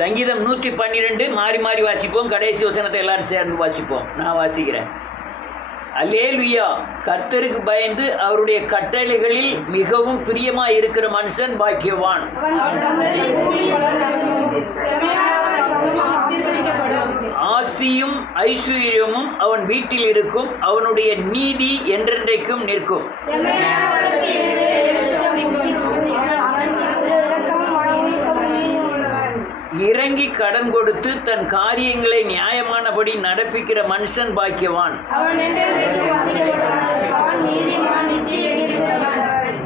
சங்கீதம் 112 மாறி மாறி வாசிப்போம். கடைசி வசனத்தை எல்லாரும் சேர்ந்து வாசிப்போம். நான் வாசிக்கிறேன். அல்லேலுயா, கர்த்தருக்கு பயந்து அவருடைய கட்டளைகளில் மிகவும் பிரியமாய் இருக்கிற மனுஷன் பாக்கியவான். ஆஸ்தியும் ஐஸ்வர்யமும் அவன் வீட்டில் இருக்கும், அவனுடைய நீதி என்றென்றைக்கும் நிற்கும். இறங்கி கடன் கொடுத்து தன் காரியங்களை நியாயமானபடி நடப்பிக்கிற மனுஷன் பாக்கியவான்.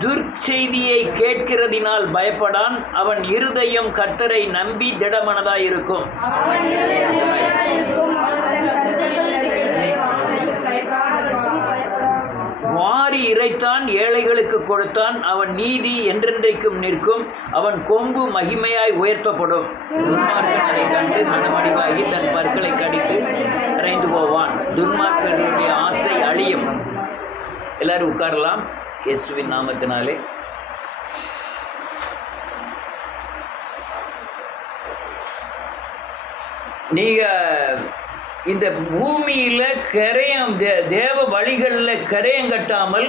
துர்ச்செய்தியை கேட்கிறதினால் பயப்படான், அவன் இருதயம் கர்த்தரை நம்பி திடமனதாயிருக்கும். வாரி இறைத்தான், ஏழைகளுக்கு கொடுத்தான், அவன் நீதி என்றென்றைக்கும் நிற்கும், அவன் கொம்பு மகிமையாய் உயர்த்தப்படும். துன்மார்க்கன் அதை கண்டு மனமடிவாகி தன் பற்களை கடித்து கரைந்து போவான். துன்மார்க்கனுடைய ஆசை அழியும். எல்லாரும் உட்காரலாம். இயேசுவின் நாமத்தினாலே. நீங்கள் இந்த பூமியில் கரையம் தேவ வழிகளில் கரையம் கட்டாமல்,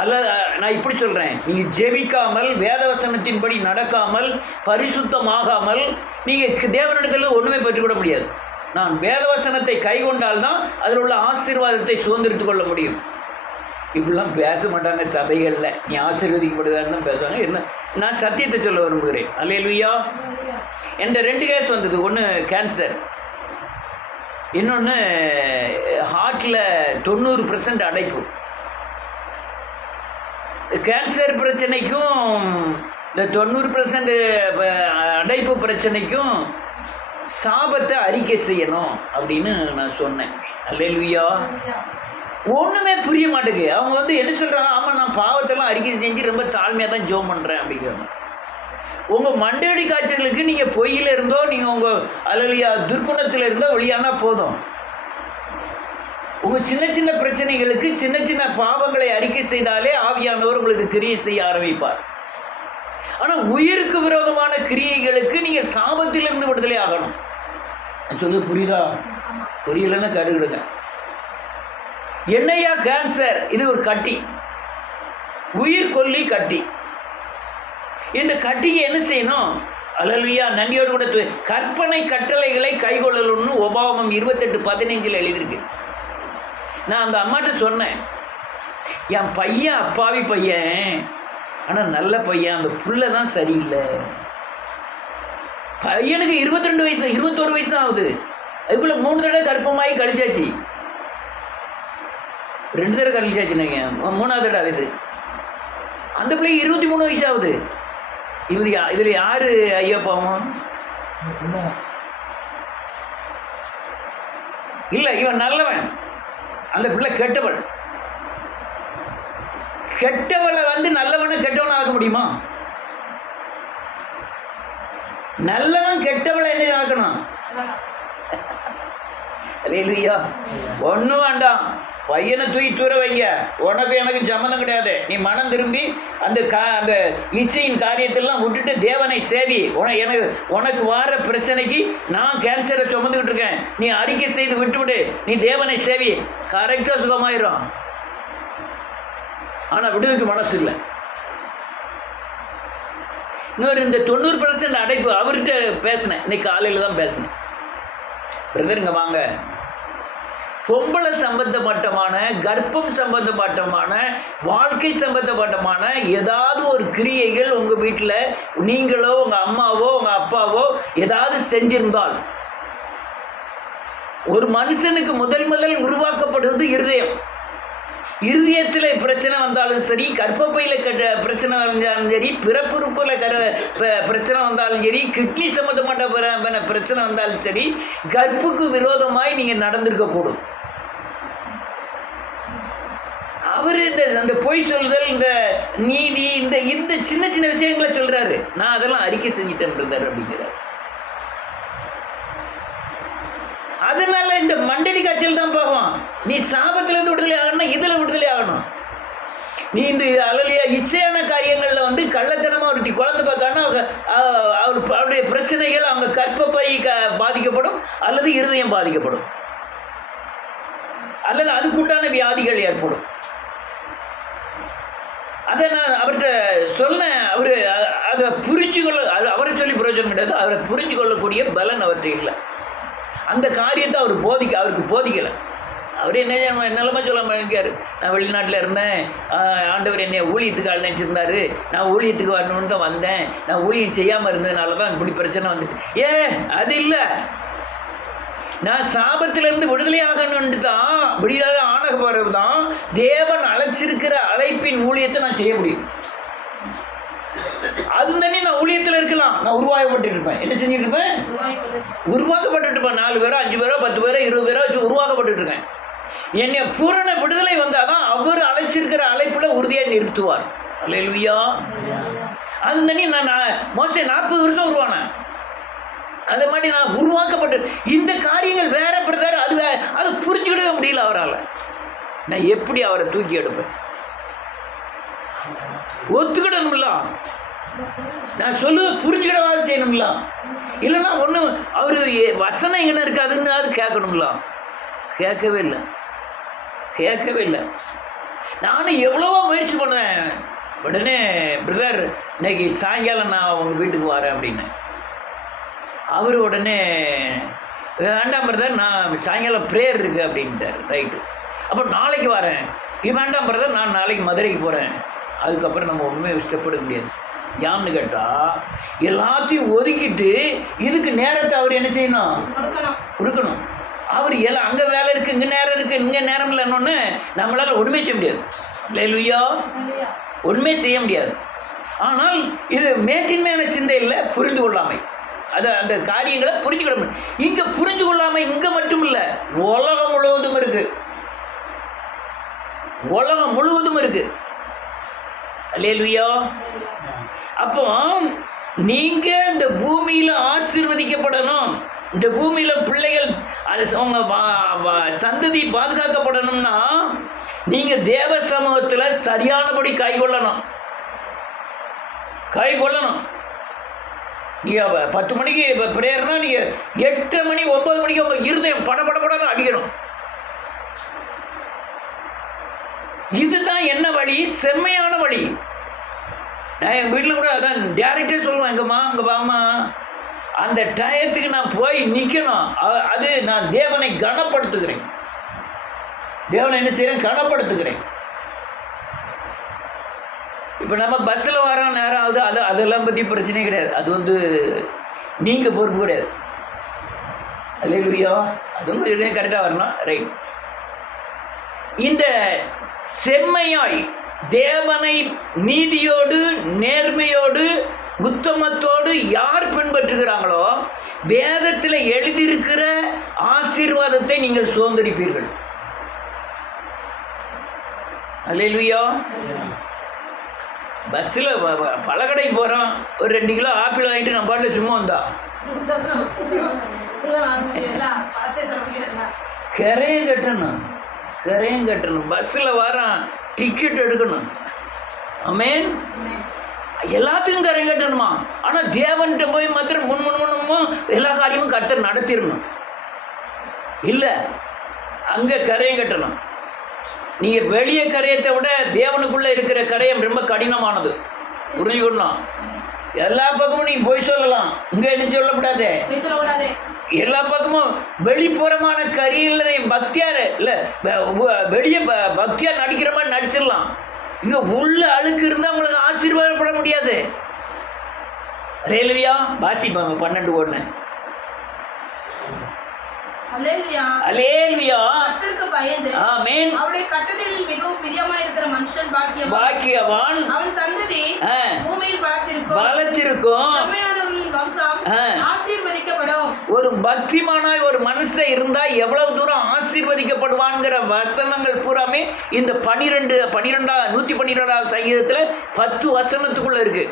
அல்லது நான் இப்படி சொல்கிறேன், நீங்கள் ஜெபிக்காமல், வேதவசனத்தின்படி நடக்காமல், பரிசுத்தமாகாமல் நீங்கள் தேவனிடத்தில் ஒன்றுமே பெற்றுக்கொள்ள முடியாது. நான் வேதவசனத்தை கை கொண்டால்தான் அதில் உள்ள ஆசீர்வாதத்தை சுதந்திரித்து கொள்ள முடியும். இப்படிலாம் பேச மாட்டாங்க சபைகளில். நீ ஆசீர்வதிக்கப்படுதான்னு தான் பேசுவாங்க. என்ன, நான் சத்தியத்தை சொல்ல விரும்புகிறேன். அல்லேலூயா. என்ற 2 கேஸ் வந்தது. ஒன்று கேன்சர், இன்னொன்று ஹார்ட்டில் 90% அடைப்பு. கேன்சர் பிரச்சனைக்கும் இந்த 90% அடைப்பு பிரச்சனைக்கும் சாபத்தை அறிக்கை செய்யணும் அப்படின்னு நான் சொன்னேன். அல்லேலூயா. ஒன்றுமே புரிய மாட்டேங்குது. அவங்க என்ன சொல்கிறாங்க, ஆமாம் நான் பாவத்தெல்லாம் அறிக்கை செஞ்சு ரொம்ப தாழ்மையாக தான் ஜெபம் பண்ணுறேன் அப்படிங்கிறாங்க. உங்கள் மண்டையடி காய்ச்சலுக்கு நீங்கள் பொய்யில் இருந்தோ, நீங்கள் உங்கள் அல்லையா துர்க்குணத்தில் இருந்தோ வெளியானா போதும். உங்கள் சின்ன சின்ன பிரச்சனைகளுக்கு சின்ன சின்ன பாவங்களை அறிக்கை செய்தாலே ஆவியானவர் உங்களுக்கு கிரியை செய்ய ஆரம்பிப்பார். ஆனால் உயிருக்கு விரோதமான கிரியைகளுக்கு நீங்கள் சாபத்திலிருந்து விடுதலை ஆகணும். சொல்லு, புரியுதா? புரியலன்னா கருகிடுங்க. என்னையா கேன்சர்? இது ஒரு கட்டி, உயிர் கொல்லி கட்டி. இந்த கட்டியை என்ன செய்யணும்? அல்லேலூயா, நன்றியோடு கூட கற்பனை கட்டளைகளை கைகொள்ளணும்னு உபாகமம் 28:15 எழுதியிருக்கு. நான் அந்த அம்மாட்ட சொன்னேன், என் பையன் அப்பாவி பையன், ஆனால் நல்ல பையன், அந்த புள்ள தான் சரியில்லை. பையனுக்கு 22 வயசு 21 வயசு ஆகுது. அதுக்குள்ளே 3 தடவை கற்பமாகி கழிச்சாச்சு. 2 தடவை கழிச்சாச்சுங்க, 3ஆவது தடவை ஆகுது. அந்த பிள்ளைக்கு 23 வயசு ஆகுது. இதில் யார் ஐயோ பாவம்? இல்லை, இவன் நல்லவன், அந்த பிள்ளை கெட்டவள். கெட்டவளை நல்லவனை கெட்டவனை ஆக்க முடியுமா? நல்லவன் கெட்டவளை என்ன ஆக்கணும்? அல்லேலூயா. ஒன்றும் வேண்டாம், பையனை தூக்கி தூர வைங்க. உனக்கு எனக்கு சம்மந்தம் கிடையாது. நீ மனம் திரும்பி அந்த இச்சையின் காரியத்தெல்லாம் விட்டுட்டு தேவனை சேவி. உனக்கு வர பிரச்சனைக்கு நான் கேன்சரை சுமந்துக்கிட்டு இருக்கேன், நீ அறிக்கை செய்து விட்டுவிடு, நீ தேவனை சேவி, கரெக்டாக சுகமாயிரும். ஆனால் விடுதலுக்கு மனசு இல்லை. இன்னொரு இந்த 90% அடைப்பு, அவர்கிட்ட பேசினேன், இன்னைக்கு காலையில் தான் பேசினேன். பிரதருங்க வாங்க, பொம்பளை சம்பந்தப்பட்டமான, கர்ப்பம் சம்பந்தப்பட்டமான, வாழ்க்கை சம்பந்தப்பட்டமான ஏதாவது ஒரு கிரியைகள் உங்கள் வீட்டில் நீங்களோ உங்கள் அம்மாவோ உங்கள் அப்பாவோ ஏதாவது செஞ்சிருந்தால், ஒரு மனுஷனுக்கு முதல் உருவாக்கப்படுவது இருதயம். இருதயத்தில் பிரச்சனை வந்தாலும் சரி, கர்ப்பப்பையில் பிரச்சனை வந்தாலும் சரி, பிறப்புறுப்பில் பிரச்சனை வந்தாலும் சரி, கிட்னி சம்மந்தப்பட்ட பிரச்சனை வந்தாலும் சரி, கர்ப்புக்கு விரோதமாய் நீங்கள் நடந்திருக்கக்கூடும். அவர் அந்த பொய் சொல்லுதல், இந்த நீதி, இந்த சின்ன சின்ன விஷயங்களை சொல்கிறாரு. நான் அதெல்லாம் அறிக்கை செஞ்சிட்டேன் பிரதர் அப்படிங்கிறார். அதனால இந்த மண்டடி காய்ச்சல் தான் போகும். நீ சாபத்திலேருந்து விடுதலை ஆகணும்னா இதில் விடுதலை ஆகணும். நீ இந்த அலலியா இச்சையான காரியங்களில் கள்ளத்தனமாக ஒருத்தி குழந்தை பார்க்கான்னா அவருடைய பிரச்சனைகள் அவங்க கற்பப்பை பாதிக்கப்படும், அல்லது இருதயம் பாதிக்கப்படும், அல்லது அதுக்குண்டான வியாதிகள் ஏற்படும். அதை நான் அவர்கிட்ட சொன்னேன். அவர் அதை புரிஞ்சுக்கொள்ள, அவரை சொல்லி பிரயோஜனம் கிடையாது. அவரை புரிஞ்சு கொள்ளக்கூடிய பலன் அவர்கிட்ட இல்லை. அந்த காரியத்தை அவருக்கு போதிக்கலை. அவர் என்ன நிலைமை சொல்லாமல் இருக்கார். நான் வெளிநாட்டில் இருந்தேன், ஆண்டவர் என்னை ஊழியத்துக்கு நினச்சிருந்தாரு, நான் ஊழியத்துக்கு வரணும்னு தான் வந்தேன், நான் ஊழியம் செய்யாமல் இருந்ததுனால தான் இப்படி பிரச்சனை வந்துட்டு. அது இல்லை. நான் சாபத்திலிருந்து விடுதலை ஆகணும்னு தான், விடுதலை ஆன பிறகு தான் தேவன் அழைச்சிருக்கிற அழைப்பின் ஊழியத்தை நான் செய்ய முடியும். அது தானே நான் ஊழியத்தில் இருக்கலாம். நான் உருவாக்கப்பட்டு இருப்பேன். என்ன செஞ்சுட்டு இருப்பேன்? உருவாக்கப்பட்டு இருப்பேன். 4 பேரோ 5 பேரோ 10 பேரோ 20 பேரோ வச்சு உருவாக்கப்பட்டு இருக்கேன். என்னை பூரண விடுதலை வந்தால் தான் அவர் அழைச்சிருக்கிற அழைப்பில் உறுதியாக நிறுத்துவார். அல்லேலூயா. அது தானே நான் மோசே 40 வருஷம் உருவானேன். அது மாதிரி நான் உருவாக்கப்பட்டு இந்த காரியங்கள் வேற பிரதர், அது புரிஞ்சுக்கிடவே முடியல அவரால். நான் எப்படி அவரை தூக்கி எடுப்பேன்? ஒத்துக்கிடணும்ல, நான் சொல்லுவது புரிஞ்சுக்கிடவாது செய்யணும்ல. இல்லைன்னா ஒன்று அவர் வசனம் எங்கே இருக்காதுன்னு அது கேட்கணும்ல. கேட்கவே இல்லை. நானும் எவ்வளவோ முயற்சி பண்ணேன். உடனே பிரதர் இன்னைக்கு சாயங்காலம் நான் உங்கள் வீட்டுக்கு வரேன் அப்படின்னு. அவர் உடனே வேண்டாம் பிரதர், நான் சாயங்காலம் ப்ரேயர் இருக்குது அப்படின்ட்டார். ரைட்டு, அப்போ நாளைக்கு வரேன். வேண்டாம் பிரதர், நான் நாளைக்கு மதுரைக்கு போகிறேன். அதுக்கப்புறம் நம்ம ஒன்றுமே ஸ்டெப் எடுக்க முடியாது. ஏன்னு கேட்டால் எல்லாத்தையும் ஒதுக்கிட்டு இதுக்கு நேரத்தை அவர் என்ன செய்யணும்? கொடுக்கணும். அவர் எல்லாம் அங்கே வேலை இருக்குது, இங்கே நேரம் இருக்குது, இங்கே நேரம் இல்லைன்னு நம்மளால் ஒன்றுமே செய்ய முடியாது. அல்லேலூயா. ஒன்றுமே செய்ய முடியாது. ஆனால் இது மேட்டின்மையான சிந்தை இல்லை, புரிந்து கொள்ளாமை. அந்த காரியங்களை புரிஞ்சுக்கிட முடியும். இங்கே புரிஞ்சு கொள்ளாமல் இங்கே மட்டும் இல்லை, உலகம் முழுவதும் இருக்குது. உலகம் முழுவதும் இருக்குது. அல்லேலூயா. அப்போ நீங்கள் இந்த பூமியில் ஆசீர்வதிக்கப்படணும், இந்த பூமியில் பிள்ளைகள் அவங்க சந்ததி பாதுகாக்கப்படணும்னா நீங்கள் தேவ சமூகத்தில் சரியானபடி கை கொள்ளணும். நீங்கள் 10 மணிக்கு ப்ரேயர்னா நீங்கள் 8 மணி 9 மணிக்கு உங்கள் இருதயம் படன்னு அடிக்கணும். இதுதான் என்ன வழி? செம்மையான வழி. நான் எங்கள் வீட்டில் கூட அதான் டேரக்டே சொல்லுவேன், எங்கள் பாமா அந்த டயத்துக்கு நான் போய் நிற்கணும். அது நான் தேவனை கனப்படுத்துகிறேன். தேவனை என்ன செய்கிறேன்? கனப்படுத்துகிறேன். இப்போ நம்ம பஸ்ஸில் வர நேரம் ஆகுது, அதெல்லாம் பற்றி பிரச்சனையே கிடையாது. அது நீங்கள் பொறுப்பு கிடையாது. அல்லேலூயா. அதுவும் கரெக்டாக வரணும். ரைட். இந்த செம்மையாய் தேவனை நீதியோடு நேர்மையோடு உத்தமத்தோடு யார் பின்பற்றுகிறாங்களோ வேதத்தில் எழுதியிருக்கிற ஆசீர்வாதத்தை நீங்கள் சுதந்திரிப்பீர்கள். அல்லேலூயா. பஸ்ஸில் பல கடைக்கு போகிறோம், ஒரு 2 கிலோ ஆப்பிள் வாங்கிட்டு நம்ம பாட்டில் சும்மா வந்தா கரையும் கட்டணும். பஸ்ஸில் வரான், டிக்கெட் எடுக்கணும். ஆமென். எல்லாத்துக்கும் கரையும் கட்டணுமா? ஆனால் தேவன்கிட்ட போய் மாத்திரம் முன்முன்முன்னும் எல்லா காரியமும் கர்த்தர் நடத்திடணும். இல்லை, அங்கே கரையும் கட்டணும். நீங்கள் வெளியே கரையத்தை விட தேவனுக்குள்ளே இருக்கிற கரையம் ரொம்ப கடினமானது. புரிஞ்சுக்கணும். எல்லா பக்கமும் நீங்கள் போய் சொல்லலாம், இங்கே என்ன சொல்லக்கூடாது. எல்லா பக்கமும் வெளிப்புறமான கரியில் பக்தியார் இல்லை, வெளியே பக்தியாக நடிக்கிற மாதிரி நடிச்சிடலாம். இங்கே உள்ள அழுக்கு இருந்தால் உங்களுக்கு ஆசீர்வாதப்பட முடியாது. அல்லேலூயா. வாசிப்பாங்க 12:1. அல்லேலூயா. கர்த்தருக்கு பயந்து ஆமென் அவருடைய கட்டளைகளில் மிகவும் பிரியமாய் இருக்கிற மனுஷன் பாக்கியவான். அவன் சந்ததி பூமியில் பலத்திருக்கும். செம்மையானவர்களின் வம்சம் ஆசீர்வதிக்கப்படும். ஒரு பக்திமானாய் ஒரு மனுஷன் இருந்தா எவ்வளவு தூரம் ஆசீர்வதிக்கப்படுவான்ங்கிற வசனங்கள் பூராமே இந்த 112வது சங்கீதத்தில் 10 வசனத்துக்குள்ள இருக்கு.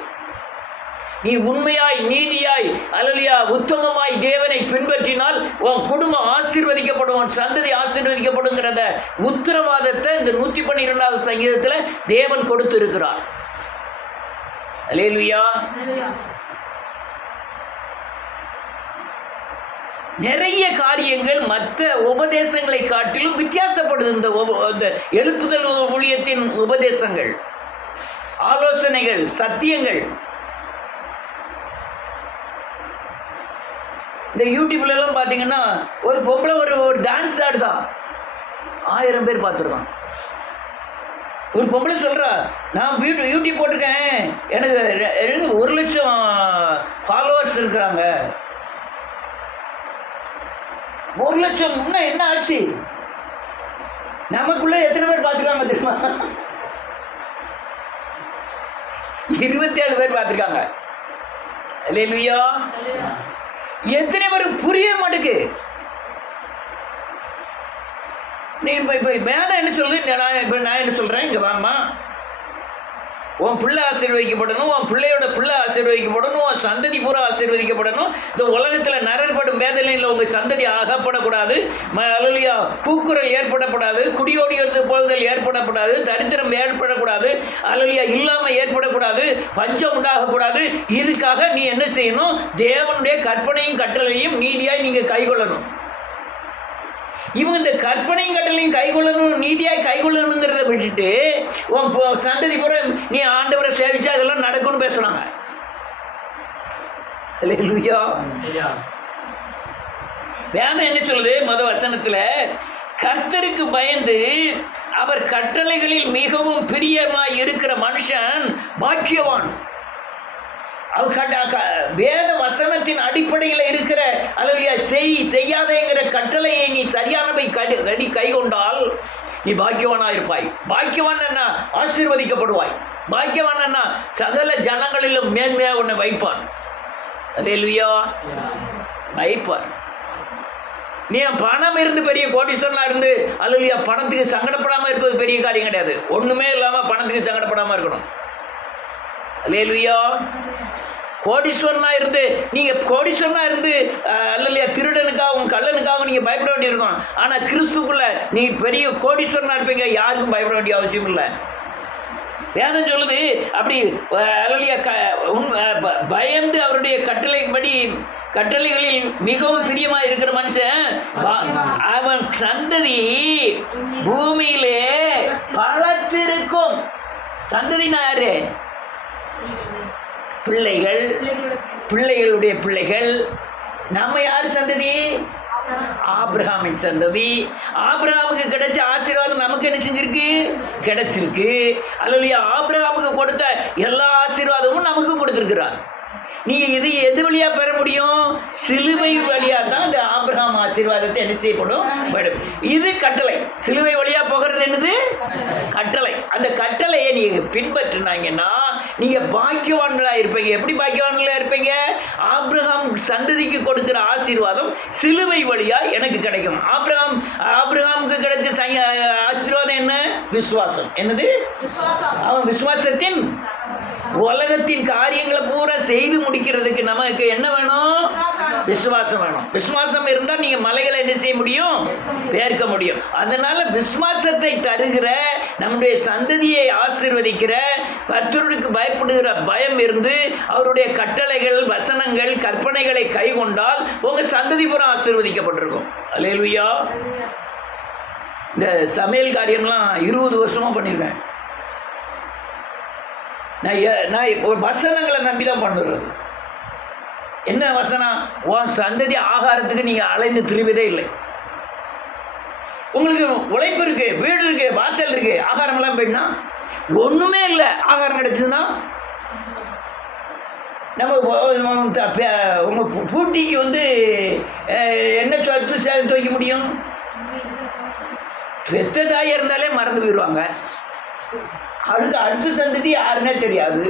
நீ உண்மையாய் நீதியாய் அல்லேலூயா உத்தமமாய் தேவனை பின்பற்றினால் உன் குடும்பம் ஆசீர்வதிக்கப்படும், உன் சந்ததி ஆசீர்வதிக்கப்படுங்கிறத உத்தரவாதத்தை இந்த 112வது சங்கீதத்தில் தேவன் கொடுத்து இருக்கிறார். அல்லேலூயா. நிறைய காரியங்கள் மற்ற உபதேசங்களை காட்டிலும் வித்தியாசப்படுது. இந்த எழுப்புதல் ஊழியத்தின் உபதேசங்கள், ஆலோசனைகள், சத்தியங்கள். இந்த யூடியூப்ல எல்லாம் பார்த்தீங்கன்னா ஒரு பொம்பளை ஒரு டான்ஸ் ஆடுதா, 1000 பேர் பார்த்துருக்கான். ஒரு பொம்பளை சொல்கிறா, நான் யூடியூப் போட்டிருக்கேன், எனக்கு 1,00,000 ஃபாலோவர்ஸ் இருக்கிறாங்க. 1,00,000 முன்ன என்ன ஆச்சு? நமக்குள்ள எத்தனை பேர் பார்த்துருக்காங்க தெரியுமா? 27 பேர் பார்த்துருக்காங்க. அல்லேலூயா. எத்தனை பேருக்கு புரிய மாட்டேங்குது. நீ இப்போ வேதம் என்ன சொல்லுது? நான் என்ன சொல்கிறேன், இங்கே வாம்மா, உன் பிள்ளை ஆசீர்வதிக்கப்படணும், உன் பிள்ளையோட பிள்ளை ஆசீர்வதிக்கப்படணும், உன் சந்ததி பூரா ஆசீர்வதிக்கப்படணும். இந்த உலகத்தில் நரல்படும் வேதனையில் உங்கள் சந்ததி அகப்படக்கூடாது. அல்லேலூயா. கூக்குரல் ஏற்படக்கூடாது, குடியோடி எடுத்து பொழுதல் ஏற்படக்கூடாது, தரித்திரம் ஏற்படக்கூடாது, அல்லேலூயா, இல்லாமல் ஏற்படக்கூடாது, பஞ்சம் உண்டாகக்கூடாது. இதுக்காக நீ என்ன செய்யணும்? தேவனுடைய கற்பனையும் கட்டளையும் நீதியாய் நீங்கள் கைக்கொள்ளணும். இவங்க இந்த கற்பனையும் கட்டளையும் கைக்கொள்ளணும், நீதியாய் கைக்கொள்ளணுங்கிறத விட்டுட்டு உன் சந்ததி பூரா நீ ஆண்டவரை சேவிச்சா இதெல்லாம் நடக்கும்னு பேசுறாங்க. அல்லேலூயா. வேதம் என்ன சொல்லுது? முதல் வசனத்தில், கர்த்தருக்கு பயந்து அவர் கட்டளைகளில் மிகவும் பிரியமாய் இருக்கிற மனுஷன் பாக்கியவான். வேத வசனத்தின் அடிப்படையில் இருக்கிற அல்லது செய்யாதேங்கிற கட்டளையை நீ சரியானவை கை கொண்டால் நீ பாக்கியவானாக இருப்பாய். பாக்கியவான் என்ன? ஆசீர்வதிக்கப்படுவாய். பாக்கியவான் என்ன? சகல ஜனங்களிலும் மேன்மையாக உன்னை வைப்பான். அல்லேலூயா. வைப்பான். நீ பணம் இருந்து பெரிய கோடீஸ்வரனா இருந்து அல்லேலூயா பணத்துக்கு சங்கடப்படாமல் இருப்பது பெரிய காரியம் கிடையாது. ஒன்றுமே இல்லாமல் பணத்துக்கு சங்கடப்படாமல் இருக்கணும். அல்லேலூயா. கோடீஸ்வரனா இருந்து அல்லையா திருடனுக்காகவும் கள்ளனுக்காகவும் நீங்கள் பயப்பட வேண்டியிருக்கும். ஆனால் கிறிஸ்துக்குள்ள நீ பெரிய கோடீஸ்வரனா இருப்பீங்க, யாருக்கும் பயப்பட வேண்டிய அவசியம் இல்லை. வேதம் சொல்லுது அப்படி அல்லையா பயந்து அவருடைய கட்டளைகளில் மிகவும் பிரியமாக இருக்கிற மனுஷன் அவன் சந்ததி பூமியிலே பலத்திருக்கும். சந்ததினா யாரு? பிள்ளைகள், பிள்ளைகளுடைய பிள்ளைகள். நம்ம யார் சந்ததி? ஆபிரகாமின் சந்ததி. ஆபிரகாமுக்கு கிடைச்ச ஆசீர்வாதம் நமக்கு என்ன செஞ்சிருக்கு? கிடைச்சிருக்கு. அல்லேலூயா. ஆபிரகாமுக்கு கொடுத்த எல்லா ஆசீர்வாதமும் நமக்கும் கொடுத்துருக்கிறார். நீங்கள் இது எது வழியாக பெற முடியும்? சிலுவை வழியாக தான் இந்த ஆபிரகாம் ஆசீர்வாதத்தை என்ன செய்யப்படும்? இது கட்டளை. சிலுவை வழியாக போகிறது என்னது? கட்டளை. அந்த கட்டளையை நீங்கள் பின்பற்றினாங்கன்னா நீங்கள் பாக்கியவான்களாக இருப்பீங்க. எப்படி பாக்கியவான்களாக இருப்பீங்க? ஆபிரகாம் சந்ததிக்கு கொடுக்குற ஆசீர்வாதம் சிலுவை வழியாக எனக்கு கிடைக்கும். ஆபிரகாமுக்கு கிடைச்ச ஆசீர்வாதம் என்ன? விசுவாசம். என்னது? அவன் விசுவாசத்தின் உலகத்தின் காரியங்களை பூரா செய்து முடிக்கிறதுக்கு நமக்கு என்ன வேணும்? விசுவாசம் வேணும். விசுவாசம் இருந்தால் நீங்கள் மலைகளை என்ன செய்ய முடியும்? வேர்க்க முடியும். அதனால விசுவாசத்தை தருகிற, நம்முடைய சந்ததியை ஆசீர்வதிக்கிற, கர்த்தருக்கு பயப்படுகிற பயம் இருந்து அவருடைய கட்டளைகள், வசனங்கள், கற்பனைகளை கை கொண்டால் உங்கள் சந்ததி பூரா ஆசீர்வதிக்கப்பட்டிருக்கும். அல்லேலூயா. இந்த சமையல் காரியம்லாம் 20 வருஷமாக பண்ணியிருக்கேன். நான் ஒரு வசனங்களை நம்பி தான் பண்ணுறது. என்ன வசனம்? உன் சந்ததி ஆகாரத்துக்கு நீங்கள் அலைந்து திரும்பதே இல்லை. உங்களுக்கு உழைப்பு இருக்கு, வீடு இருக்கு, வாசல் இருக்கு, ஆகாரமெல்லாம் போயிட்டுனா ஒன்றுமே இல்லை. ஆகாரம் கிடைச்சதுன்னா நம்ம உங்கள் பூட்டிக்கு என்ன சொத்து சேர்த்து வைக்க முடியும்? பெத்த தாயாக இருந்தாலே மறந்து போயிடுவாங்க. அதுக்கு அடுத்த சந்ததி யாருன்னே தெரியாது.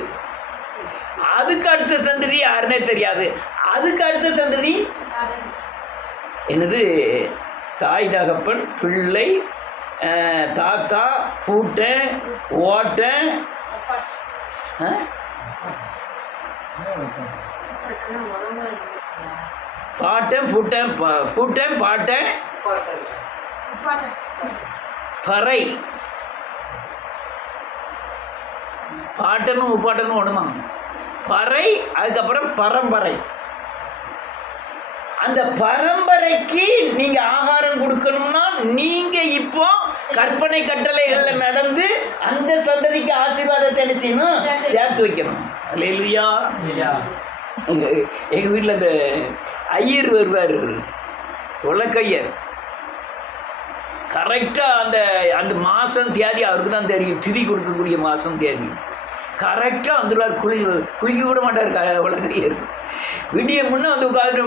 அதுக்கு அடுத்த சந்ததி யாருன்னே தெரியாது. அதுக்கு அடுத்த சந்ததி என்னது? தாய் தகப்பன், பிள்ளை, தாத்தா, பூட்டன், ஓட்டன், பாட்டன், பூட்டன், பூட்டன், பாட்டன், பறை. பாட்டனும் முப்பாட்டனும் ஒண்ணுதான். பறை, அதுக்கப்புறம் பரம்பரை. அந்த பரம்பரைக்கு நீங்க ஆகாரம் கொடுக்கணும்னா நீங்க இப்போ கற்பனை கட்டளைகள்ல நடந்து அந்த சந்ததிக்கு ஆசீர்வாதத்தை என்ன செய்யணும்? சேர்த்து வைக்கணும். அல்லேலூயா. எங்க வீட்டில் அந்த ஐயர் வருவார், உலக்கையர். கரெக்டாக அந்த அந்த மாதம் தேதி அவருக்கு தான் தெரியும், திதி கொடுக்கக்கூடிய மாதம் தேதி. கரெக்டாக வந்துடுவார். குளிக்க விட மாட்டார் உலகையர். விடிய முன்னே வந்து உட்காந்து,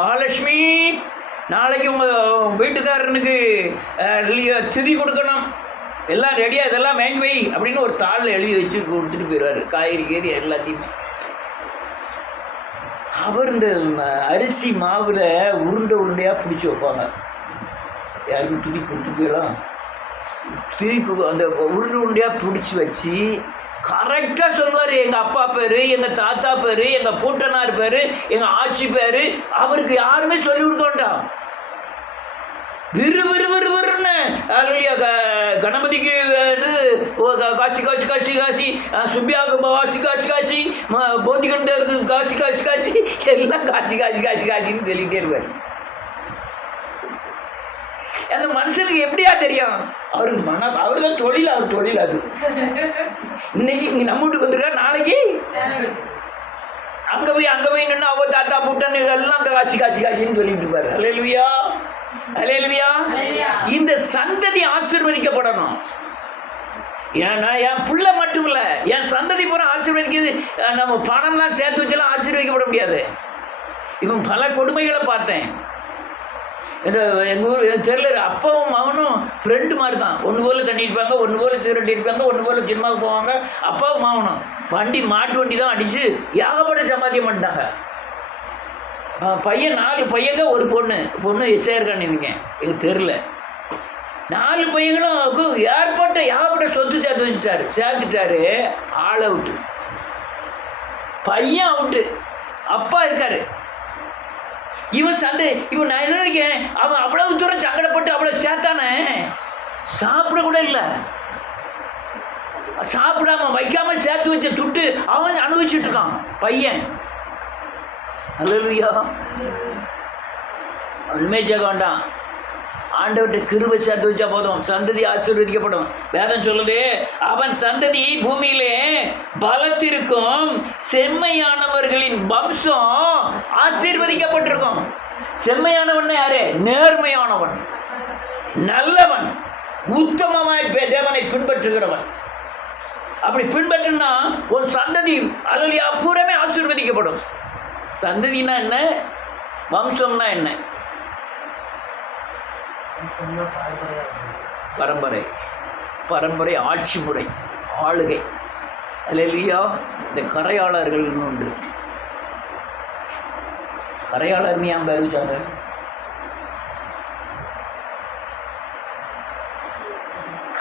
மகாலட்சுமி நாளைக்கு உங்கள் வீட்டுக்காரனுக்கு திதி கொடுக்கணும், எல்லாம் ரெடியாக இதெல்லாம் வாங்கி வை அப்படின்னு ஒரு தாளில் எழுதி வச்சு கொடுத்துட்டு போயிடுவார். காய்கறி கீரி எல்லாத்தையுமே. அவர் இந்த அரிசி மாவில் உருண்டையாக பிடிச்சி வைப்பாங்க. யாருக்கும் துணி கொடுத்து போயிடலாம். துணி அந்த உருண்டையாக பிடிச்சி வச்சு கரெக்டாக சொல்லுவார். எங்கள் அப்பா பேர், எங்கள் தாத்தா பேர், எங்கள் பூட்டனார் பேர், எங்கள் ஆட்சி பேர். அவருக்கு யாருமே சொல்லி கொடுக்க வேண்டாம். விறுன்னு கணபதிக்கு காட்சி காட்சி காட்சி காட்சி, சுப்பியாவுக்கு காட்சி காட்சி காட்சி, போந்திகண்டருக்கு காட்சி காட்சி காட்சி, எல்லாம் காட்சி காட்சி காட்சி காட்சின்னு சொல்லிகிட்டே இருப்பார். அந்த மனுஷனுக்கு எப்படியா தெரியும்? அவரு தான் தொழில், அவர் தொழில் அது. இன்னைக்கு இங்கே நம்ம வீட்டுக்கு வந்துருக்காரு, நாளைக்கு அங்கே போய் நின்று அவ தாத்தா பூட்டான்னு எல்லாம் காட்சி காட்சி காட்சின்னு சொல்லிட்டு இருப்பாரு. அல்லேலூயா, அல்லேலூயா. இந்த சந்ததி ஆசீர்வதிக்கப்படணும். ஏன்னா என் பிள்ளை மட்டும் இல்லை, என் சந்ததி பூரா ஆசீர்வதிக்கிறது. நம்ம பணம்லாம் சேர்த்து வச்செல்லாம் ஆசீர்வதிக்கப்பட முடியாது. இவன் பல கொடுமைகளை பார்த்தேன். எங்கள் ஊர் தெரியல, அப்பாவும் மகனும் ஃப்ரெண்டு மாதிரி தான். ஒன்று போல் தண்ணி இருப்பாங்க, ஒன்று போல் சிகரெட் இருப்பாங்க, ஒன்று போல் சினிமாவுக்கு போவாங்க. அப்பாவும் மகனும் மாட்டு வண்டி தான் அடித்து ஏகப்பட்ட சம்பாத்தியம் பண்ணிட்டாங்க. பையன் 4 பையங்க, ஒரு பொண்ணு எஸ்ஐஆர்கான்னு நினைங்க, எனக்கு தெரில. 4 பையங்களும் ஏகப்பட்ட சொத்து சேர்த்துட்டாரு. ஆள் அவுட்டு, பையன் அவுட்டு, அப்பா இருக்காரு. இவன் நான் என்ன நினைக்கிறேன், அவன் அவ்வளவு தூரம் சங்கடப்பட்டு அவ்வளவு சேர்த்தானே, சாப்பிட கூட இல்லை. சாப்பிடாம வைக்காம சேர்த்து வச்ச துட்டு அவன் அனுபவிச்சுட்டு இருக்கான் பையன். அல்லேலூயா. உண்மை சேர்க்க வேண்டாம், ஆண்டவர்கிட்ட கிருபை சேர்த்து வச்சா போதும், சந்ததி ஆசீர்வதிக்கப்படும். வேதம் சொல்லுது, அவன் சந்ததி பூமியிலே பலத்திருக்கும், செம்மையானவர்களின் வம்சம் ஆசீர்வதிக்கப்பட்டிருக்கும். செம்மையானவன் யாரு? நேர்மையானவன், நல்லவன், உத்தமமாய் தேவனை பின்பற்றுகிறவன். அப்படி பின்பற்றினா ஒரு சந்ததி அல்லேலூயா பூராமே ஆசீர்வதிக்கப்படும். சந்ததினா என்ன? வம்சம்னா என்ன? பரம்பரை ஆட்சி முறை, ஆளுகை. அல்லேலூயா. இந்த கரையாளர்கள் உண்டு. கரையாளர் ஏன் பேர் வச்சாங்க?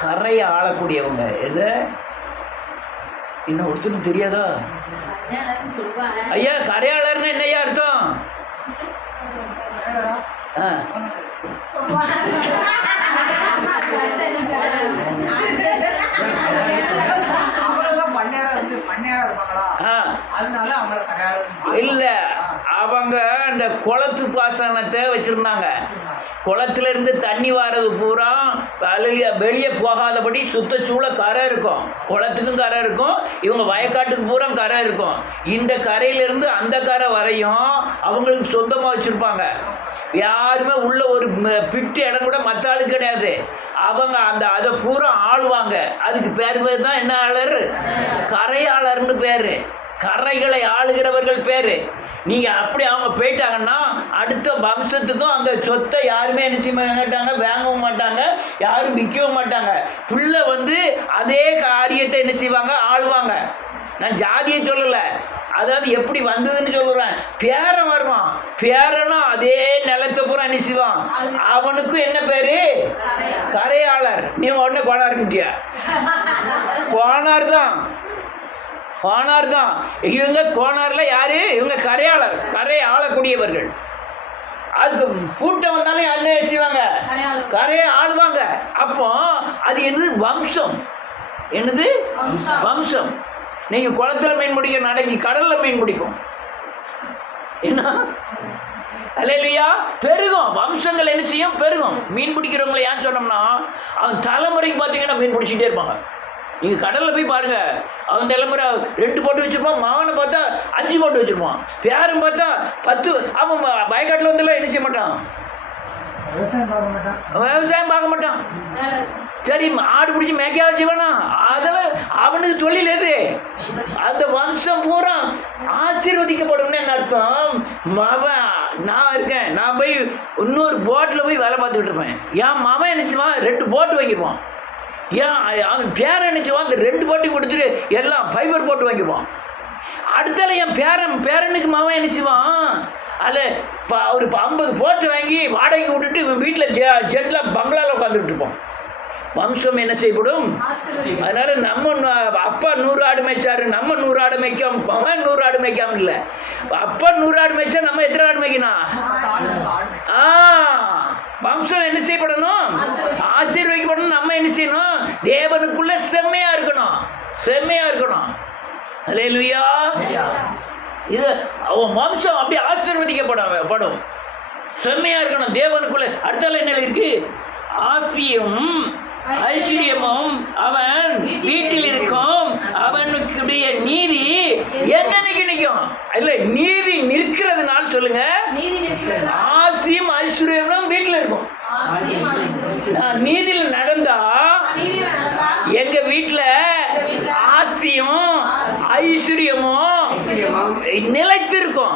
கரையை ஆளக்கூடியவங்க. எதை இன்னும் ஒருத்தருக்கு தெரியாதா? ஐயா, கரையாளர்னு என்னையா அர்த்தம்? இல்ல, அவங்க அந்த குளத்து பாசனத்தை வச்சிருந்தாங்க. குளத்துல இருந்து தண்ணி வர்றது பூரா வெளியே போகாதபடி சுத்தச்சூழ கரை இருக்கும். குளத்துக்கும் கரை இருக்கும், இவங்க வயக்காட்டுக்கு பூரா கரை இருக்கும். இந்த கரையிலிருந்து அந்த கரை வரையும் அவங்களுக்கு சொந்தமாக வச்சுருப்பாங்க. யாருமே உள்ள ஒரு பிட்டு இடம் கூட மற்ற ஆளுக்கு கிடையாது. அவங்க அதை பூரா ஆளுவாங்க. அதுக்கு பேர் தான் என்ன ஆளர்? கரையாளர்னு பேர். கரைகளை ஆளுகிறவர்கள் பேர். நீங்கள் அப்படி அவங்க போயிட்டாங்கன்னா அடுத்த வம்சத்துக்கும் அந்த சொத்தை யாருமே என்ன செய்ய மாட்டாங்க, வாங்கவும் மாட்டாங்க, யாரும் விற்கவும் மாட்டாங்க. பிள்ளை அதே காரியத்தை என்ன செய்வாங்க, ஆளுவாங்க. நான் ஜாதியை சொல்லலை, அதாவது எப்படி வந்ததுன்னு சொல்லுறேன். பேரன் வருவான், பேரனும் அதே நிலத்தை பூரா என்ன செய்வான். அவனுக்கும் என்ன பேரு? கரையாளர். நீ உடனே கோணார்ன்ட்டியா? கோணார் தான். இவங்க கோணார்ல யாரு? இவங்க கரையாளர், கரையை ஆளக்கூடியவர்கள். அதுக்கு கூட்டம் வந்தாலும் என்ன செய்வாங்க? கரையை ஆளுவாங்க. அப்போ அது என்னது? வம்சம். என்னது? வம்சம். நீங்க குளத்துல மீன் பிடிக்க, நாளைக்கு கடல்ல மீன் பிடிப்போம். என்ன அல்லேலூயா. பெருகும், வம்சங்கள் என்ன செய்யும்? பெருகும். மீன் பிடிக்கிறவங்களை ஏன் சொன்னோம்னா, அவன் தலைமுறைக்கு பார்த்தீங்கன்னா மீன் பிடிச்சிட்டே இருப்பாங்க. நீங்கள் கடலில் போய் பாருங்க, அவன் தலைமுறை 2 போட்டு வச்சிருப்பான், மகனை பார்த்தா 5 போட்டு வச்சிருப்பான், பேரன் பார்த்தா 10. அவன் வயக்காட்டில் வந்தெல்லாம் என்ன செய்ய மாட்டான்? விவசாயம் பார்க்க மாட்டான். சரி, ஆடு பிடிச்சி மேய்க்க வச்சுக்கணா, அதில் அவனுக்கு தொழில் எது? அந்த வம்சம் பூரா ஆசீர்வதிக்கப்படும்னு என்ன அர்த்தம்? நான் இருக்கேன், நான் போய் இன்னொரு போட்டில் போய் வேலை பார்த்துக்கிட்டு இருப்பேன். என் மவன் நினச்சிவான் 2 போட்டு வாங்கிடுவான். ஏன் அவன் பேரை நினச்சிவான் அந்த 2 போட்டையும் கொடுத்துட்டு எல்லாம் ஃபைபர் போட்டு வாங்கிடுவான். அடுத்தால என் பேரனுக்கு மவன் நினச்சிவான் அதில் ஒரு 50 போட்டு வாங்கி வாடகை விட்டுட்டு இவன் வீட்டில் ஜெட்டில் பங்களாவில் உட்காந்துக்கிட்டு இருப்பான். வம்சம் என்ன செய்யப்படும்? அதனால நம்ம அப்பா 100 ஆடு மேய்ச்சாரு, நம்ம 100 ஆடு மேய்க்காம, அவன் 100 ஆடு மேய்க்காம இல்லை. அப்பா 100 ஆடு மேய்ச்சா நம்ம எத்தனை ஆடு மேய்க்கணும்? வம்சம் என்ன செய்யப்படணும்? ஆசீர்வதிக்கப்படணும். நம்ம என்ன செய்யணும்? தேவனுக்குள்ள செம்மையா இருக்கணும், செம்மையா இருக்கணும். அல்லேலூயா. இது அவன் வம்சம் அப்படி ஆசீர்வதிக்கப்படும், செம்மையா இருக்கணும் தேவனுக்குள்ள. அடுத்தால என்ன இருக்கு? ஆசியும் ஐஸ்வர்யமும் அவன் வீட்டில் இருக்கும், அவனுக்குடைய நீதி என்னன்னைக்கு நிற்கும்? இல்ல, நீதி நிற்கிறதுனால சொல்லுங்க, ஆசியும் ஐஸ்வர்யமும் வீட்டில் இருக்கும். நான் நீதியில் நடந்தா எங்க வீட்டுல ஆசியும் ஐஸ்வர்யமும் நிலைத்திருக்கும்.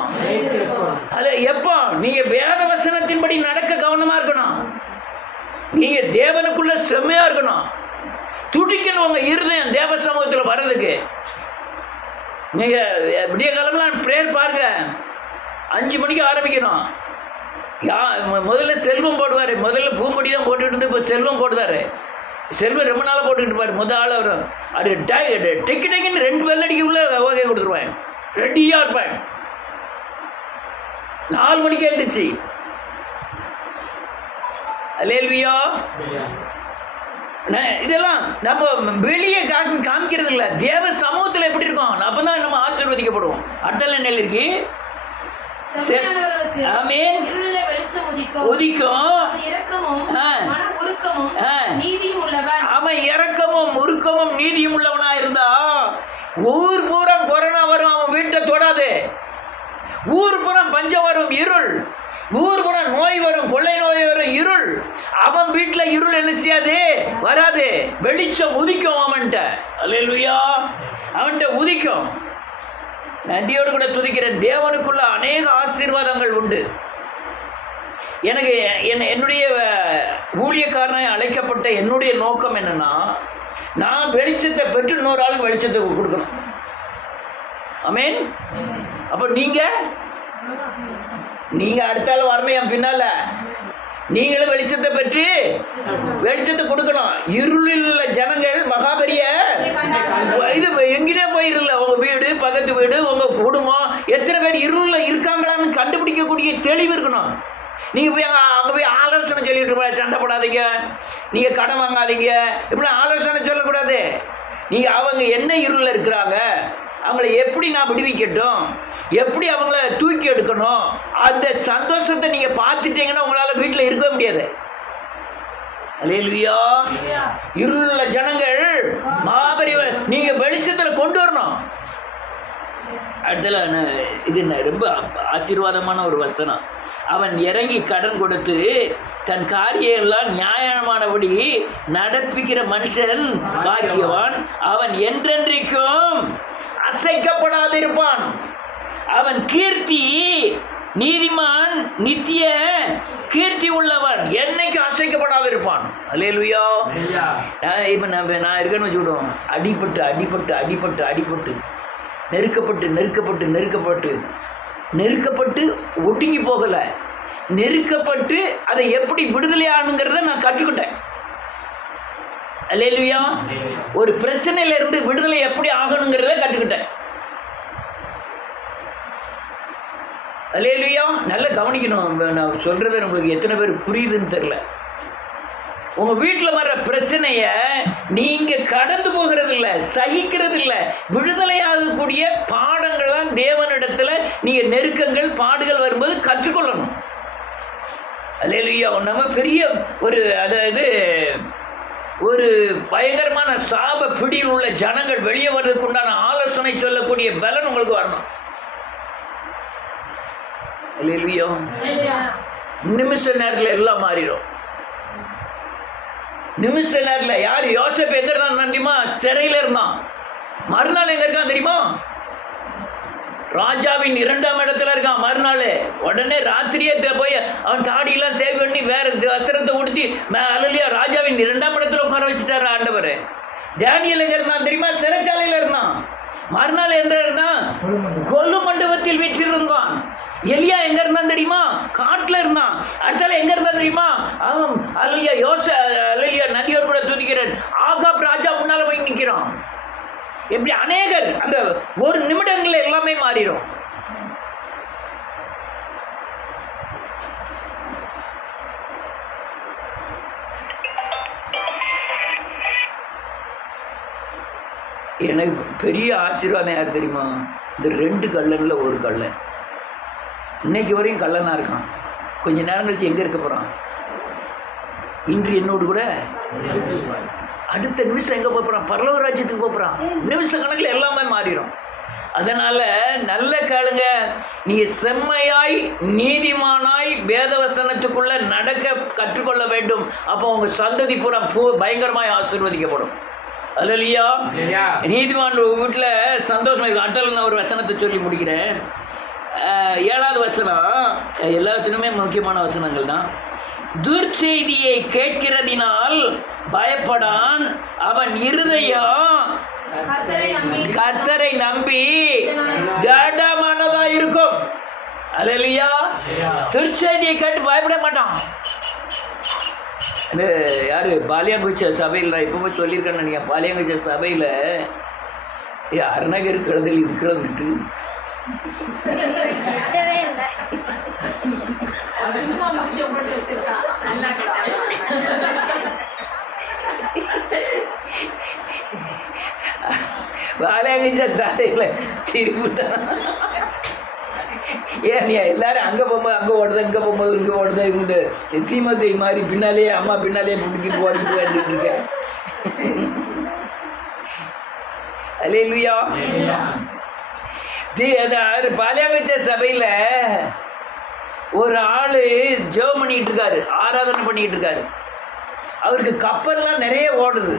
அது எப்போ? நீங்க வேத வசனத்தின்படி நடக்க கவனமா இருக்கணும். நீங்க தேவனுக்குள்ள செம்மையா இருக்கணும், துடிக்கணும் உங்க இருதயம் தேவ சமூகத்தில் வர்றதுக்கு. நீங்க விடிய காலம்லாம் பிரேயர் பாருங்க, 5 மணிக்கு ஆரம்பிக்கணும். முதல்ல செல்வம் போடுவார், முதல்ல பூம்பொடி தான் போட்டுக்கிட்டு இருந்து இப்போ செல்வம் போடுவார். செல்வம் ரொம்ப நாளாக போட்டுக்கிட்டு இருப்பார். முதல் ஆள் வரும், அது டெக்குன்னு 2 பெல் அடிக்குள்ள ஓகே கொடுத்துருவேன், ரெடியாக இருப்பேன். 4 மணிக்கு எழுந்துச்சு. அல்லேலூயா. இதெல்லாம் நம்ம வெளியே காமிக்கிறது இல்லை, தேவ சமூகத்தில் எப்படி இருக்கும் அப்போ தான் நம்ம ஆசீர்வதிக்கப்படுவோம். அடுத்த என்ன இருக்கு? அவன் இரக்கமும் உருக்கமும் நீதியும் உள்ளவனா இருந்தா ஊர் பூரா கொரோனா வரும், அவன் வீட்டை தொடாது. ஊர் பூரா பஞ்சம் வரும், இருள். ஊர் பூரா நோய் வரும், கொள்ளை நோய் வரும், இருள். அவன் வீட்டில் இருள் என்ன செய்யாது? வராது. வெளிச்சம் உதிக்கும் அவன்கிட்ட. அல்லேலூயா. அவன்கிட்ட உதிக்கும். நன்றியோடு கூட துதிக்கிறேன். தேவனுக்குள்ள அநேக ஆசீர்வாதங்கள் உண்டு. எனக்கு என்னுடைய ஊழியக்காரனாய் அழைக்கப்பட்ட என்னுடைய நோக்கம் என்னன்னா, நான் வெளிச்சத்தை பெற்று 100 ஆளுக்கு வெளிச்சத்தை கொடுக்கணும். ஆமென். அப்போ நீங்க அடுத்தாலும் வரணும் என் பின்னால. நீங்களும் வெளிச்சத்தை பெற்று வெளிச்சத்தை கொடுக்கணும். இருளில் உள்ள ஜனங்கள் மகாபெரிய இது எங்கேனே போயிருல, உங்க வீடு, பக்கத்து வீடு, உங்க குடும்பம், எத்தனை பேர் இருளில் இருக்காங்களான்னு கண்டுபிடிக்கக்கூடிய தெளிவு இருக்கணும். நீங்கள் போய் அங்கே போய் ஆலோசனை சொல்லிட்டு இருப்பா, சண்டை போடாதீங்க, நீங்கள் கடன் வாங்காதீங்க, இப்படிலாம் ஆலோசனை சொல்லக்கூடாது. நீங்கள் அவங்க என்ன இருளில் இருக்கிறாங்க, அவங்கள எப்படி நான் விடுவிக்கட்டும், எப்படி அவங்கள தூக்கி எடுக்கணும், அந்த சந்தோஷத்தை நீங்கள் பார்த்துட்டீங்கன்னா உங்களால் வீட்டில் இருக்க முடியாது. அல்லேலூயா. இருளுள்ள ஜனங்கள் மாபெரிய நீங்கள் வெளிச்சத்தில் கொண்டு வரணும். அடுத்தல இது ரொம்ப ஆசீர்வாதமான ஒரு வசனம். அவன் இறங்கி கடன் கொடுத்து தன் காரியெல்லாம் நியாயமானபடி நடப்பிக்கிற மனுஷன் பாக்கியவான். அவன் என்றென்றைக்கும் அசைக்கப்படாதிருப்பான். அவன் கீர்த்தி நீதிமான் நித்திய கீர்த்தி உள்ளவன், என்னைக்கு அசைக்கப்படாதிருப்பான். அல்லேலூயா. இப்போ நான் இருக்கேன்னு வச்சுக்கிட்டோம், அடிபட்டு அடிபட்டு அடிபட்டு அடிபட்டு நெருக்கப்பட்டு நெருக்கப்பட்டு நெருக்கப்பட்டு நெருக்கப்பட்டு ஒடுங்கி போகலை, நெருக்கப்பட்டு அதை எப்படி விடுதலையானுங்கிறத நான் கற்றுக்கிட்டேன். அல்லேலூயா. ஒரு பிரச்சனையிலிருந்து விடுதலை எப்படி ஆகணுங்கிறத கற்றுக்கிட்டேன். அல்லேலூயா. நல்லா கவனிக்கணும். நான் சொல்கிறது உங்களுக்கு எத்தனை பேர் புரியுதுன்னு தெரில. உங்கள் வீட்டில் வர்ற பிரச்சனையை நீங்கள் கடந்து போகிறது இல்லை, சகிக்கிறது இல்லை, விடுதலையாகக்கூடிய பாடங்கள்லாம் தேவனிடத்தில் நீங்கள் நெருக்கங்கள் பாடுகள் வரும்போது கற்றுக்கொள்ளணும். அல்லேலூயா. நம்ம பெரிய ஒரு அதாவது ஒரு பயங்கரமான சாப பிடியில் உள்ள ஜனங்கள் வெளியே வர்றதுக்கு உண்டான ஆலோசனை சொல்லக்கூடிய பலன் உங்களுக்கு வரணும். அல்லேலூயா. நிமிஷ நேரத்தில் எல்லாம் மாறிடும். நிமிஷ நேரத்தில் யார் யோசேப்பு எங்க இருந்தான் தெரியுமா? சிறையில் இருந்தான். மறுநாள் எங்க இருக்கான் தெரியுமா? ராஜாவின் 2ஆம் இடத்துல இருக்கான். மறுநாள் உடனே ராத்திரியே போய் அவன் தாடியெல்லாம் சேவ் பண்ணி வேற வஸ்திரத்தை உடுத்தி அல்லையா ராஜாவின் 2ஆம் இடத்துல உட்கார வச்சுட்டாரு ஆண்டவர். தானியேல் எங்க இருந்தான் தெரியுமா? சிறைச்சாலையில் இருந்தான். மறுநாள் எங்க இருந்தான்? கொல்லு மண்டபத்தில் வீற்றிருந்தான். எலியா எங்க இருந்தான் தெரியுமா? காட்டுல இருந்தான். அடுத்தால எங்க இருந்தா தெரியுமா? அவன் அல்லையா அல்லையா நதியோடு கூட துதிக்கிறேன் ஆகாப் ராஜா முன்னால போய் நிற்கிறான். எப்படி அநேகர் அந்த ஒரு நிமிடங்கள்ல எல்லாமே மாறிடும். எனக்கு பெரிய ஆசீர்வாதம் யார் தெரியுமா? இந்த 2 கல்லன்ல ஒரு கல்லன். இன்னைக்கு வரையும் கல்லனா இருக்கான். கொஞ்ச நேரம் கழிச்சு எங்க இருக்க போறான்? இன்று என்னோடு கூட அடுத்த நிமிஷம் எங்கே போகிறான்? பரலோக ராஜ்யத்துக்கு போகிறான். நிமிஷ கணக்கில் எல்லாமே மாறிடும். அதனால் நல்ல கேளுங்க, நீங்கள் செம்மையாய் நீதிமானாய் வேதவசனத்துக்குள்ளே நடக்க கற்றுக்கொள்ள வேண்டும். அப்போ உங்கள் சந்ததி பூரா பயங்கரமாய் ஆசீர்வதிக்கப்படும். அல்லேலூயா. நீதிமான் வீட்டில் சந்தோஷமாக இருக்கும். அட்டல் ஒரு வசனத்தை சொல்லி முடிக்கிறேன். 7வது வசனம். எல்லா வசனமே முக்கியமான வசனங்கள் தான். துர்ச்செய்தியை கேட்கிறதினால் பயப்படான், அவன் இருதயம் கர்த்தரை நம்பி திடமானதா இருக்கும். அல்லேலூயா. துர்ச்செய்தியை கேட்டு பயப்பட மாட்டான். யாரு பாலியங்குச்ச சபையில் நான் எப்பவுமே சொல்லியிருக்கேன்னு நீங்கள் பாலியங்குச்ச சபையில் அருணகிரி கழுதல் இருக்கிறதுட்டு பாலியங்குச்ச சபையில் திருப்பி தான். ஏன் நீ எல்லாரும் அங்கே போகும்போது அங்கே ஓடுது, இங்கே போகும்போது இங்கே ஓடுது, இந்த தீமத்தை மாதிரி பின்னாலேயே அம்மா பின்னாலேயே பிடிச்சிட்டு ஓடிட்டு வந்துட்டு இருக்கேன். அல்லேலூயா. பாலியங்குச்ச சபையில் ஒரு ஆள் ஜெபம் பண்ணிட்டு இருக்காரு, ஆராதனை பண்ணிட்டு இருக்காரு. அவருக்கு கப்பல்லாம் நிறைய ஓடுது.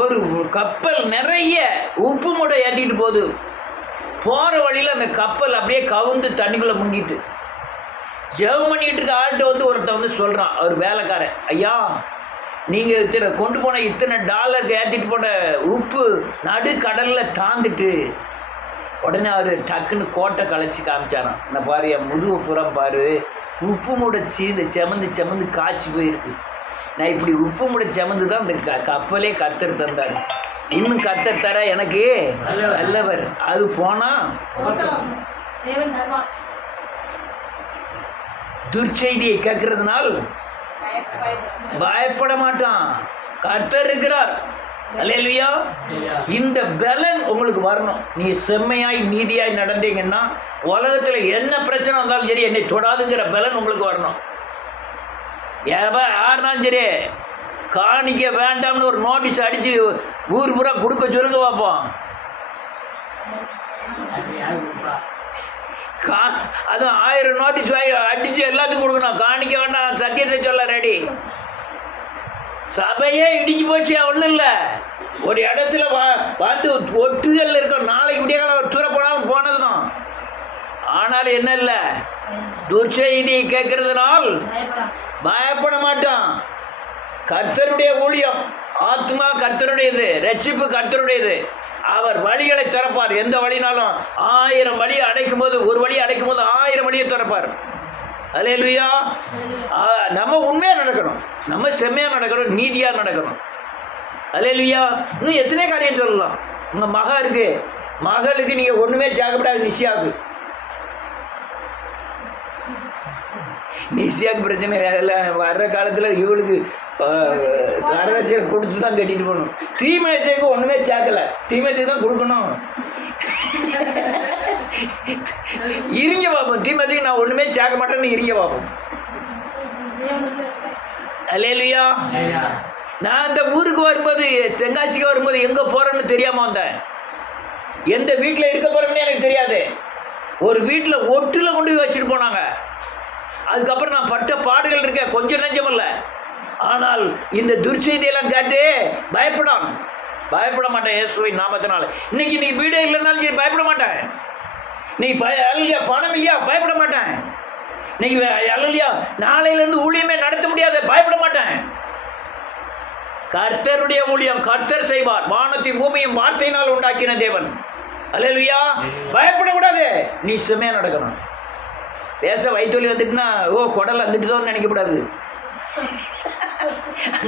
ஒரு கப்பல் நிறைய உப்பு மூட்டை ஏற்றிட்டு போகுது. போகிற வழியில் அந்த கப்பல் அப்படியே கவுந்து தண்ணிக்குள்ளே முங்கிட்டு ஜெபம் பண்ணிட்டு இருக்க ஆள்கிட்ட ஒருத்தன் சொல்கிறான், அவர் வேலைக்காரன், ஐயா நீங்கள் இத்தனை கொண்டு போன இத்தனை டாலருக்கு ஏற்றிட்டு போன உப்பு நடு கடலில் தாந்துட்டு. உடனே அவர் டக்குன்னு கோட்டை களைச்சி காமிச்சாரான். இந்த பாரு என் முதுகு புறம் பாரு, உப்பு மூடைச்சி இந்த செமந்து காய்ச்சி போயிருக்கு. நான் இப்படி உப்பு மூடை செமந்து தான் இந்த கப்பலே கர்த்தர் தந்தார். இன்னும் கர்த்தர் தர எனக்கு நல்லவர். அது போனா துர்ச்செய்தியை கேட்கறதுனால் பயப்பட மாட்டான். கர்த்தர் இருக்கிறார். அல்லேலூயா. இந்த பலன் உங்களுக்கு வரணும். நீ செம்மையாய் நீதியாய் நடந்தீங்கன்னா உலகத்தில் என்ன பிரச்சனை வந்தாலும் சரி என்னை தொடாதுங்கிற பலன் உங்களுக்கு வரணும். யாருனாலும் சரி காணிக்க வேண்டாம்னு ஒரு நோட்டீஸ் அடித்து ஊர் பூரா கொடுக்க சொல்லுங்க பார்ப்போம். அதுவும் 1000 நோட்டீஸ் வாங்கி அடித்து எல்லாத்துக்கும் கொடுக்கணும். காணிக்க வேண்டாம், சத்தியத்தை சொல்ல ரெடி. சபையே இடிஞ்சு போச்சு. ஒன்றும் இல்லை, ஒரு இடத்துல பார்த்து ஒட்டுதல் இருக்கும். நாளைக்கு விடிய காலம் ஒரு தூர போனாலும் போனது தான். ஆனாலும் என்ன இல்லை, துர்ச்செய்தி கேட்கறதுனால் பயப்பட மாட்டான். கர்த்தருடைய ஊழியம், ஆத்மா கர்த்தருடையது, ரட்சிப்பு கர்த்தருடையது. அவர் வழிகளை திறப்பார். எந்த வழினாலும் 1000 வழியை அடைக்கும் போது, ஒரு வழியை அடைக்கும் போது 1000 வழியை திறப்பார். அல்லேலூயா. நம்ம உண்மையாக நடக்கணும், நம்ம செம்மையாக நடக்கணும், நீதியாக நடக்கணும். அல்லேலூயா. இன்னும் எத்தனை காரியம் சொல்லலாம். உங்கள் மகன் இருக்கு, மகளுக்கு நீங்கள் ஒன்றுமே ஜாக்கப்படாது. நிஷியாவுக்கு பிரச்சனை இல்லை. வர்ற காலத்தில் இவளுக்கு வரதட்சணை கொடுத்து தான் கட்டிட்டு போகணும். தீமேத்தைக்கு ஒன்றுமே சேர்க்கலை, தீமேத்தைக்கு தான் கொடுக்கணும். இருங்க பார்ப்போம். தீமேத்தைக்கு நான் ஒன்றுமே சேர்க்க மாட்டேன்னு இருங்க பார்ப்போம். அல்லேலூயா. நான் அந்த ஊருக்கு வரும்போது, தென்காசிக்கு வரும்போது எங்கே போகிறேன்னு தெரியாமல் வந்தேன். எந்த வீட்டில் இருக்க போகிறோம்னு எனக்கு தெரியாது. ஒரு வீட்டில் ஒட்டில் கொண்டு போய் வச்சுட்டு போனாங்க. அதுக்கப்புறம் நான் பட்ட பாடுகள் இருக்கேன், கொஞ்சம் நஞ்சம் இல்லை. ஆனால் இந்த துர்ச்செய்தியெல்லாம் கேட்டு பயப்பட மாட்டேன் இயேசுவின் நாமத்தினால. இன்னைக்கு நீ வீடே இல்லைனாலும் சரி பயப்பட மாட்டேன். நீ இல்லையா, பணம் இல்லையா, பயப்பட மாட்டேன். இன்னைக்கு இல்லையா, நாளையிலேருந்து ஊழியமே நடத்த முடியாது, பயப்பட மாட்டேன். கர்த்தருடைய ஊழியம் கர்த்தர் செய்வார். வானத்தையும் பூமியும் வார்த்தையினால் உண்டாக்கின தேவன். அல்லேலூயா. பயப்படக்கூடாது, நீ செம்மையா நடக்கணும். பேச வயிற்றுவலி வந்துட்டுனா குடல் வந்துட்டுதோன்னு நினைக்கக்கூடாது.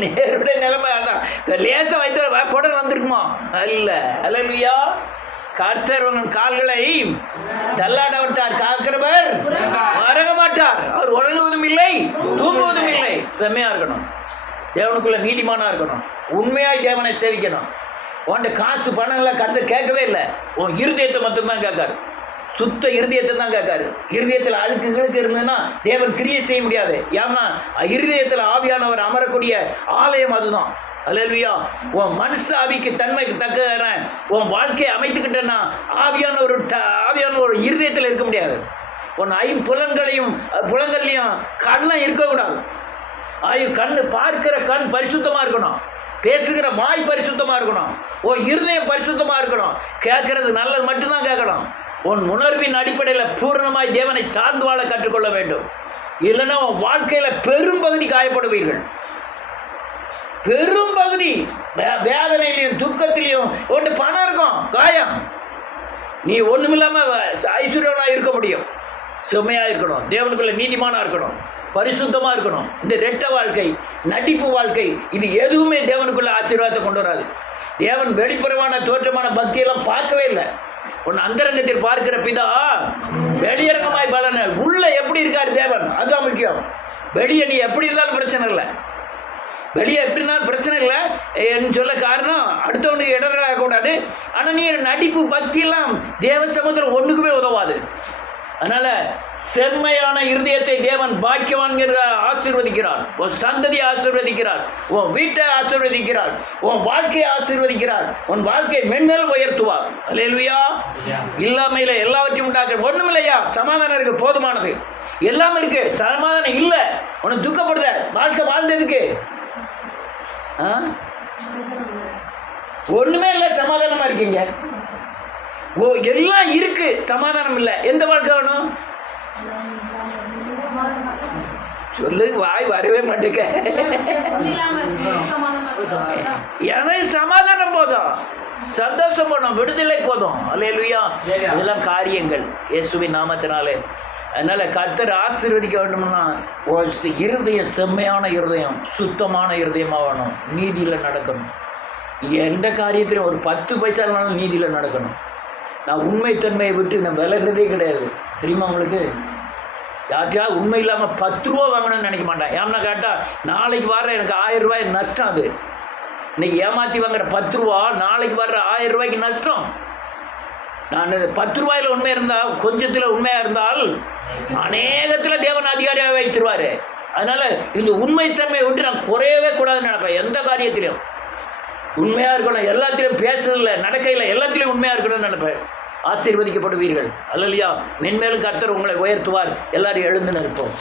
நேருடைய நிலைமை அதான். லேச வயிற்றுவலி குடல் வந்திருக்குமா? அல்ல. அல்லேலூயா. கர்த்தர் உங்கள் கால்களை தள்ளாட விட்டார், காக்கிறவர் மறக்க மாட்டார். அவர் உறங்குவதும் இல்லை, தூங்குவதும் இல்லை. செம்மையா இருக்கணும், தேவனுக்குள்ள நீதிமானா இருக்கணும், உண்மையாய் தேவனை சேவிக்கணும். உன்ட காசு பணங்கள்லாம் கர்த்தர் கேட்கவே இல்லை, உன் இருதயத்தை மட்டும்தான் கேட்காரு. சுத்த இருதயத்தை தான் கேட்காரு. இருதயத்தில் அழுக்குகளுக்கு இருந்ததுன்னா தேவன் கிரியை செய்ய முடியாது. ஏன்னா இருதயத்தில் ஆவியானவர் அமரக்கூடிய ஆலயம் அதுதான். அல்லேலூயா. உன் மனசாவிக்கு தன்மைக்கு தக்க உன் வாழ்க்கையை அமைத்துக்கிட்டேன்னா ஆவியான ஒரு இருதயத்தில் இருக்க முடியாது. உன் புலங்கள்லையும் கண்ணம் இருக்கக்கூடாது. கண்ணு பார்க்கிற கண் பரிசுத்தமாக இருக்கணும், பேசுகிற வாய் பரிசுத்தமாக இருக்கணும், உன் இருதயம் பரிசுத்தமாக இருக்கணும், கேட்கறது நல்லது மட்டும்தான் கேட்கணும். உன் உணர்வின் அடிப்படையில் பூர்ணமாய் தேவனை சார்ந்து வாழ கற்றுக்கொள்ள வேண்டும். இல்லைன்னா உன் வாழ்க்கையில் பெரும்பகுதி காயப்படுவீர்கள். பெரும்பகுதி வேதனையிலையும் துக்கத்திலையும் ஒன்று பணம் இருக்கும், காயம். நீ ஒன்றுமில்லாமல் ஐஸ்வர்யனாக இருக்க முடியும். செம்மையாக இருக்கணும், தேவனுக்குள்ள நீதிமானாக இருக்கணும், பரிசுத்தமாக இருக்கணும். இந்த ரெட்ட வாழ்க்கை, நடிப்பு வாழ்க்கை, இது எதுவுமே தேவனுக்குள்ள ஆசீர்வாதத்தை கொண்டு வராது. தேவன் வெளிப்புறமான தோற்றமான பக்தியெல்லாம் பார்க்கவே இல்லை. உன் அந்தரங்கத்தில் பார்க்கிற பிதா வெளியரங்கமாய் பலன உள்ள எப்படி இருக்காரு தேவன், அதுதான் முக்கியம். வெளியே நீ எப்படி இருந்தாலும் பிரச்சனை இல்லை, வெளியே எப்படி இருந்தாலும் பிரச்சனை இல்லை என்று சொல்ல காரணம் அடுத்தவனுக்கு இடர்களாக கூடாது. ஆனால் நீ நடிப்பு பக்தியெல்லாம் தேவ சமுத்திரம் ஒன்றுக்குமே உதவாது. அதனால் செம்மையான இருதயத்தை தேவன் பாக்கியவான்கிற ஆசீர்வதிக்கிறார். உன் சந்ததியை ஆசீர்வதிக்கிறார், உன் வீட்டை ஆசீர்வதிக்கிறார், உன் வாழ்க்கையை ஆசீர்வதிக்கிறார், உன் வாழ்க்கையை மென்மேல் உயர்த்துவார். அல்லேலூயா. இல்லாமையில் எல்லாவற்றையும் உண்டாக்க ஒன்றும் இல்லையா, சமாதானம் இருக்கு, போதுமானது. எல்லாமே இருக்கு, சமாதானம் இல்லை, உனக்கு துக்கப்படுத, வாழ்க்கை வாழ்ந்ததுக்கு ஒன்றுமே இல்லை, சமாதானமாக இருக்கீங்க. எல்லாம் இருக்கு, சமாதானம் இல்லை, எந்த வாழ்க்கை வேணும் சொல்லு? வாய் வரவே மாட்டேங்க. எனக்கு சமாதானம் போதும், சந்தோஷம் போதும், விடுதலை போதும். அல்லேலூயா. இதெல்லாம் காரியங்கள் இயேசுவின் நாமத்தினாலே. அதனால கர்த்தர் ஆசீர்வதிக்க வேண்டும்னா இருதயம் செம்மையான இருதயம், சுத்தமான இருதயமாக வேணும், நீதியில் நடக்கணும். எந்த காரியத்திலும் ஒரு 10 பைசா இருந்தாலும் நீதியில் நடக்கணும். நான் உண்மைத்தன்மையை விட்டு நான் விலகிறதே கிடையாது, தெரியுமா உங்களுக்கு? யார்ட்டா உண்மை இல்லாமல் 10 ரூபா வாங்கணும்னு நினைக்க மாட்டேன். ஏன்னா கேட்டால் நாளைக்கு வர எனக்கு 1000 ரூபாய் நஷ்டம். அது இன்னைக்கு ஏமாற்றி வாங்குற 10 ரூபா நாளைக்கு வர்ற 1000 ரூபாய்க்கு நஷ்டம். நான் 10 ரூபாயில் உண்மை இருந்தால், கொஞ்சத்தில் உண்மையாக இருந்தால் அநேகத்தில் தேவன் அதிகாரியாக வைத்திருவார். அதனால் இந்த உண்மைத்தன்மையை விட்டு நான் குறையவே கூடாதுன்னு நினைப்பேன். எந்த காரியத்திலையும் உண்மையாக இருக்கணும், எல்லாத்திலையும் பேசுறதில்ல, நடக்கையில் எல்லாத்திலையும் உண்மையாக இருக்கணும்னு நினைப்பேன். ஆசீர்வதிக்கப்படுவீர்கள். அல்லேலூயா. மென்மேலும் கர்த்தர் உங்களை உயர்த்துவார். எல்லாரும் எழுந்து நிற்போம்.